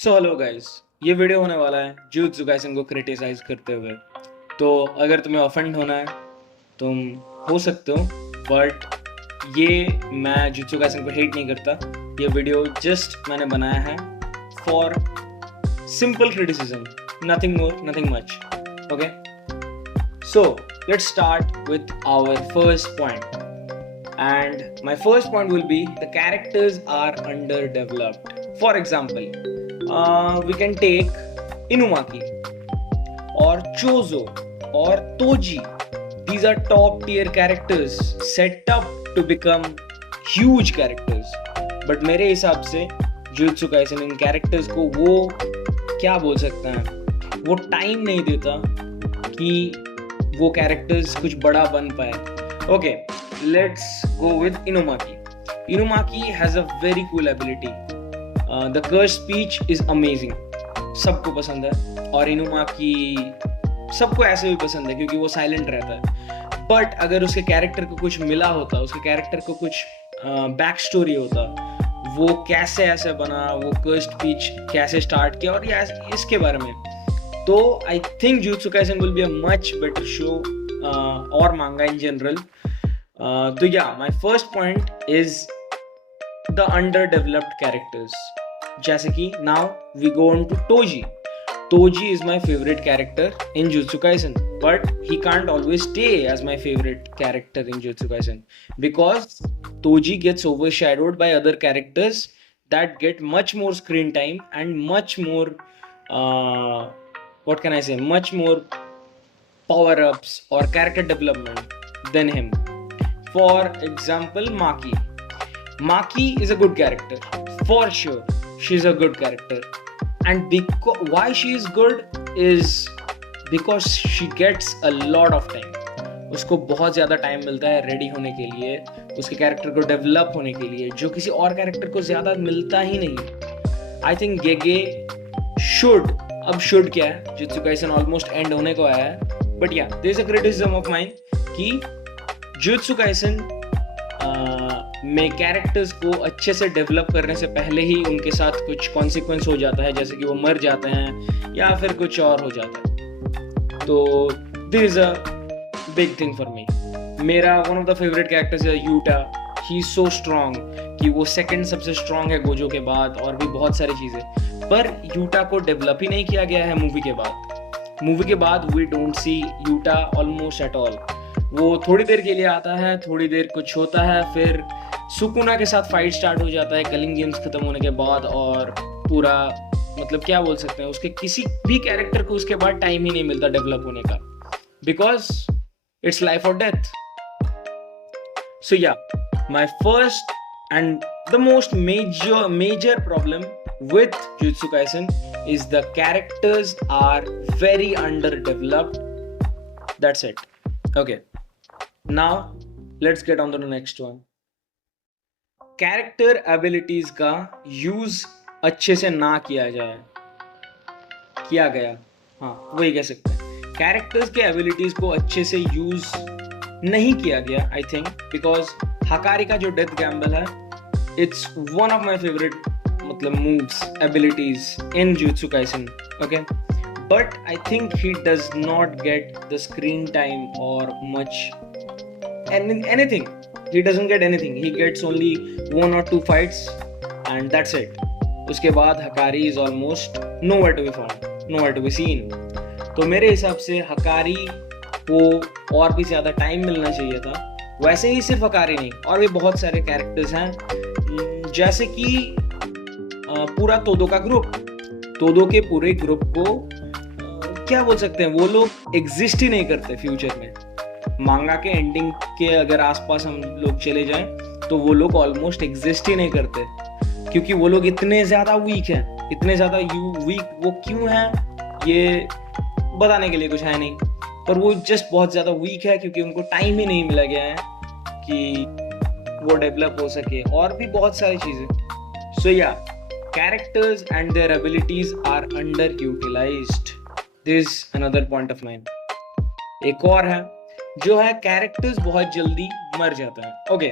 So hello guys, ये video होने वाला है जुत्सु काइसन को क्रिटिसाइज करते हुए। तो अगर तुम्हें ऑफेंड होना है तुम हो सकते हो, बट ये मैं जुत्सु काइसन को हेट नहीं करता। ये वीडियो जस्ट मैंने बनाया है for simple criticism, nothing more nothing much. Okay, so let's start with our first point, and my first point will be the characters are underdeveloped. For example, we can take Inumaki or Chozo or Toji. These are top tier characters set up to become huge characters, but मेरे हिसाब से jutsu Kaisen इन characters को वो क्या बोल सकते हैं, वो टाइम नहीं देता कि वो कैरेक्टर्स कुछ बड़ा बन पाए। Okay, let's go with Inumaki. Inumaki has a very cool ability. The curse speech is amazing. सबको पसंद है और Inumaki सबको ऐसे भी पसंद है क्योंकि वो साइलेंट रहता है। बट अगर उसके कैरेक्टर को कुछ मिला होता, उसके कैरेक्टर को कुछ बैक स्टोरी होता, वो कैसे ऐसे बना, वो कर्स स्पीच कैसे स्टार्ट किया और इसके बारे में, तो I think jutsu Kaisen will be a much better show और मांगा इन जनरल। तो yeah, my first point is the underdeveloped characters. जैसे कि now we go on to Toji. Toji is my favorite character in Jujutsu Kaisen, but he can't always stay as my favorite character in Jujutsu Kaisen because Toji gets overshadowed by other characters that get much more screen time and much more what can I say, much more power-ups or character development than him. For example, Maki. Maki is a good character. For sure, she's a good character. And why she is good is because she gets a lot of time. उसको बहुत ज़्यादा time मिलता है ready होने के लिए, उसके character को डेवलप होने के लिए, जो किसी और कैरेक्टर को ज़्यादा मिलता ही नहीं। आई थिंक गेगे शुड, अब शुड क्या है, जुत्सु काइसन ऑलमोस्ट एंड होने को आया है, but ya there is a criticism of mine कि जुत्सु काइसन में कैरेक्टर्स को अच्छे से डेवलप करने से पहले ही उनके साथ कुछ कॉन्सिक्वेंस हो जाता है, जैसे कि वो मर जाते हैं या फिर कुछ और हो जाता है। तो this is a big thing for me. मेरा one of the favourite characters है Yuta. He is so strong कि वो सेकंड सबसे स्ट्रॉन्ग है गोजो के बाद, और भी बहुत सारी चीज़ें, पर यूटा को डेवलप ही नहीं किया गया है मूवी के बाद। मूवी के बाद we don't see Yuta almost at all. वो थोड़ी देर के लिए आता है, थोड़ी देर कुछ होता है, फिर सुकुना के साथ फाइट स्टार्ट हो जाता है कलिंग गेम्स खत्म होने के बाद, और पूरा मतलब क्या बोल सकते हैं, उसके किसी भी कैरेक्टर को उसके बाद टाइम ही नहीं मिलता डेवलप होने का, बिकॉज इट्स लाइफ और death. So ya, my first and the most major problem with Jujutsu Kaisen is the characters are very underdeveloped. That's it. Okay, now let's get on to the next one. Character abilities का use अच्छे से ना किया गया, हाँ वही कह सकते हैं। कैरेक्टर्स के एबिलिटीज को अच्छे से यूज नहीं किया गया, आई थिंक, बिकॉज हकारी का जो डेथ गैम्बल है, it's one of my favourite मतलब moves, abilities in Jujutsu Kaisen, okay, but I think he does not get the screen time or much anything. He doesn't get anything. He gets only 1 or 2 fights and that's it. उसके बाद हकारी is almost nowhere to be found, nowhere to be seen. तो मेरे हिसाब से हकारी को और भी ज़्यादा टाइम मिलना चाहिए था। वैसे ही सिर्फ हकारी नहीं, और भी बहुत सारे कैरेक्टर्स हैं, जैसे कि पूरा तोदो का ग्रुप। तोदो के पूरे ग्रुप को क्या बोल सकते हैं, वो लोग एग्जिस्ट ही नहीं करते फ्यूचर में। मांगा के एंडिंग के अगर आसपास हम लोग चले जाएं तो वो लोग ऑलमोस्ट एग्जिस्ट ही नहीं करते, क्योंकि वो लोग इतने ज़्यादा वीक हैं, इतने ज़्यादा वीक वो क्यों हैं ये बताने के लिए कुछ है नहीं, पर वो जस्ट बहुत ज़्यादा वीक है क्योंकि उनको टाइम ही नहीं मिला गया है कि वो डेवलप हो सके, और भी बहुत सारी चीज़ें। सो या, characters and their abilities are underutilized. This is another point of mine. एक और है जो है कैरेक्टर्स बहुत जल्दी मर जाते हैं। ओके,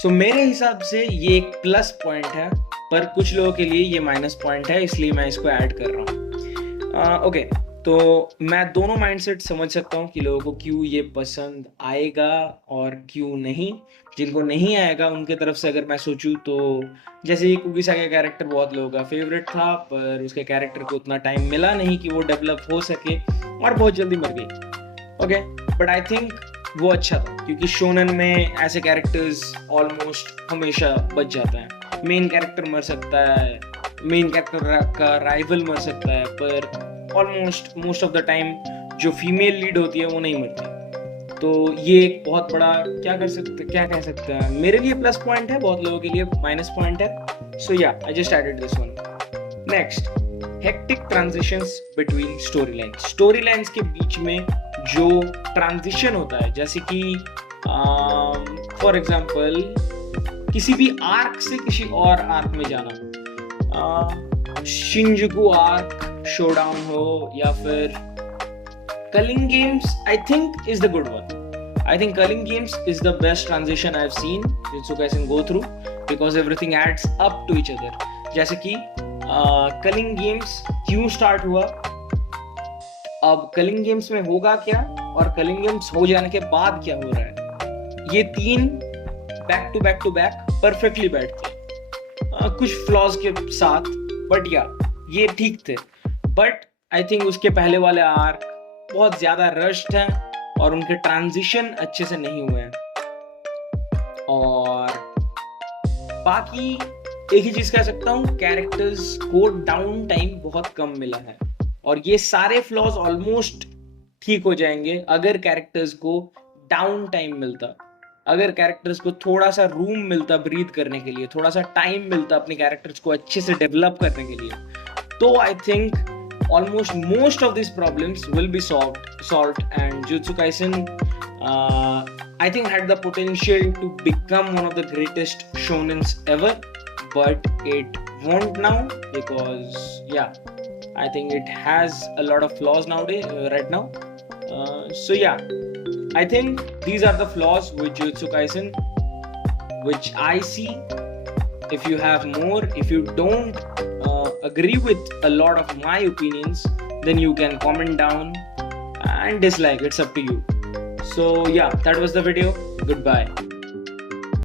सो मेरे हिसाब से ये एक प्लस पॉइंट है पर कुछ लोगों के लिए ये माइनस पॉइंट है, इसलिए मैं इसको ऐड कर रहा हूँ। ओके, तो मैं दोनों माइंडसेट समझ सकता हूँ कि लोगों को क्यों ये पसंद आएगा और क्यों नहीं। जिनको नहीं आएगा उनके तरफ से अगर मैं सोचूं तो जैसे ये कुकीसा का कैरेक्टर बहुत लोगों का फेवरेट था, पर उसके कैरेक्टर को उतना टाइम मिला नहीं कि वो डेवलप हो सके और बहुत जल्दी मर गई। ओके, बट आई थिंक वो अच्छा था क्योंकि शोनन में ऐसे कैरेक्टर्स ऑलमोस्ट हमेशा बच जाता है। मेन कैरेक्टर मर सकता है, मेन कैरेक्टर का राइवल मर सकता है, पर almost most of the time जो फीमेल लीड होती है वो नहीं मरती। तो ये एक बहुत बड़ा क्या कह सकते हैं, मेरे लिए प्लस पॉइंट है, बहुत लोगों के लिए माइनस पॉइंट है। So ya I just added this one. Next, hectic transitions between story lines के बीच में जो ट्रांजिशन होता है, जैसे कि फॉर एग्जांपल किसी भी आर्क से किसी और आर्क में जाना, शिनजुकु आर्क शोडाउन हो या फिर culling games, I think is the good one. I think culling games is the best transition I have seen Jujutsu Kaisen go through because everything adds up to each other. जैसे कि Kalinga games क्यों start हुआ, अब Kalinga games में होगा क्या, और Kalinga games हो जाने के बाद क्या हो रहा है, ये तीन बैक टू बैक परफेक्टली बैठते हैं, कुछ फ्लॉज के साथ, बट या ये ठीक थे। बट आई थिंक उसके पहले वाले आर्क बहुत ज्यादा रश्ड हैं और उनके ट्रांजिशन अच्छे से नहीं हुए हैं। और बाकी एक ही चीज कह सकता हूँ, कैरेक्टर्स को डाउन टाइम बहुत कम मिला है और ये सारे फ्लॉज ऑलमोस्ट ठीक हो जाएंगे अगर कैरेक्टर्स को डाउन टाइम मिलता, अगर कैरेक्टर्स को थोड़ा सा रूम मिलता ब्रीथ करने के लिए, थोड़ा सा टाइम मिलता अपने कैरेक्टर्स को अच्छे से डेवलप करने के लिए, तो I think almost most of these problems will be solved and Jujutsu Kaisen I think had the potential to become one of the greatest shonens ever, but it won't now because I think it has a lot of flaws nowadays right now. So I think these are the flaws with Jujutsu Kaisen which I see. If you have more, if you don't agree with a lot of my opinions, then you can comment down and dislike, it's up to you. So that was the video. Goodbye.